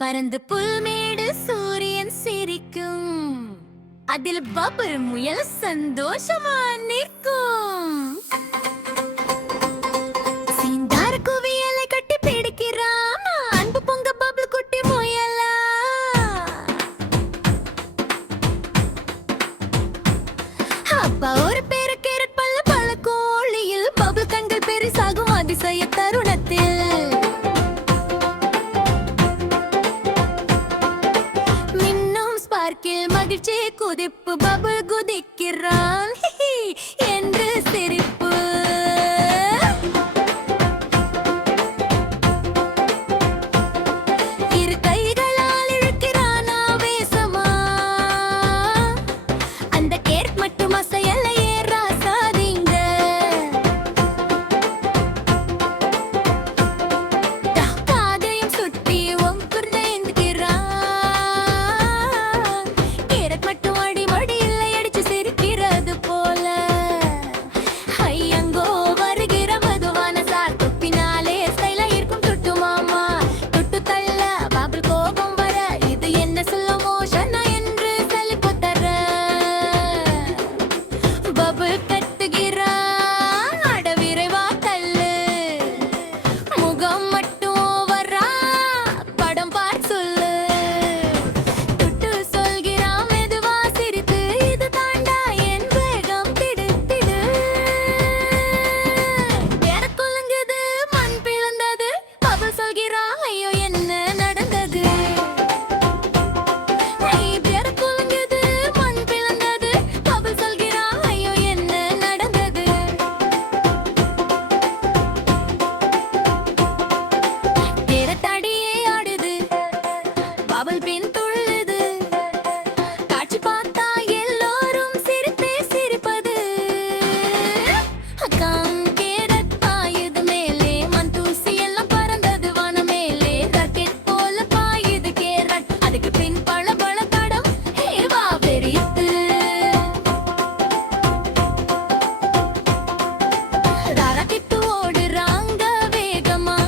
பறந்து புல்மேடு சூரியன் சிரிக்கும், அதில் பபுள் முயல் சந்தோஷமா நிற்கும். சீந்தார குவியலை கட்டி பிடிக்கிறான், அன்பு பொங்க பபுள் குட்டி முயலா. அப்பா ஒரு பேர கேரட் பல்ல பல கோழியில் பபுள் கண்கள் பெரிசாகும் அதிசய தருணத்தில். மகிழ்ச்சி குதிப்பு பபுள் குதிக்கிறான் என்று சிரிப்பு. இரு கைகளால் இழுக்கிறான் ஆவேசமா, அந்த கேட் மட்டும் அசையலையே ராசாதீங்க. காதையும் சுட்டி ஒங்குர்ந்தேந்துகிறான், பபுள் பின் துள்ளுது, காட்சி பார்த்தா எல்லோரும் சிரித்தே சிரிப்பது. கேரட் பாயுது மேலே, மண் தூசி எல்லாம் பறந்தது வான மேலே. ராக்கெட் போல பாயுது கேரட், அதுக்கு பின் பல பல தடம் ஹேவா பெரித்து. ராக்கெட்டு ஓடுறாங்க வேகமா,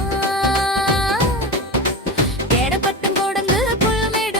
கேடப்பட்டும் கொடுங்க புல்மேடு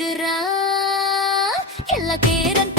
எடுக்கிறா எல்லா கேரன்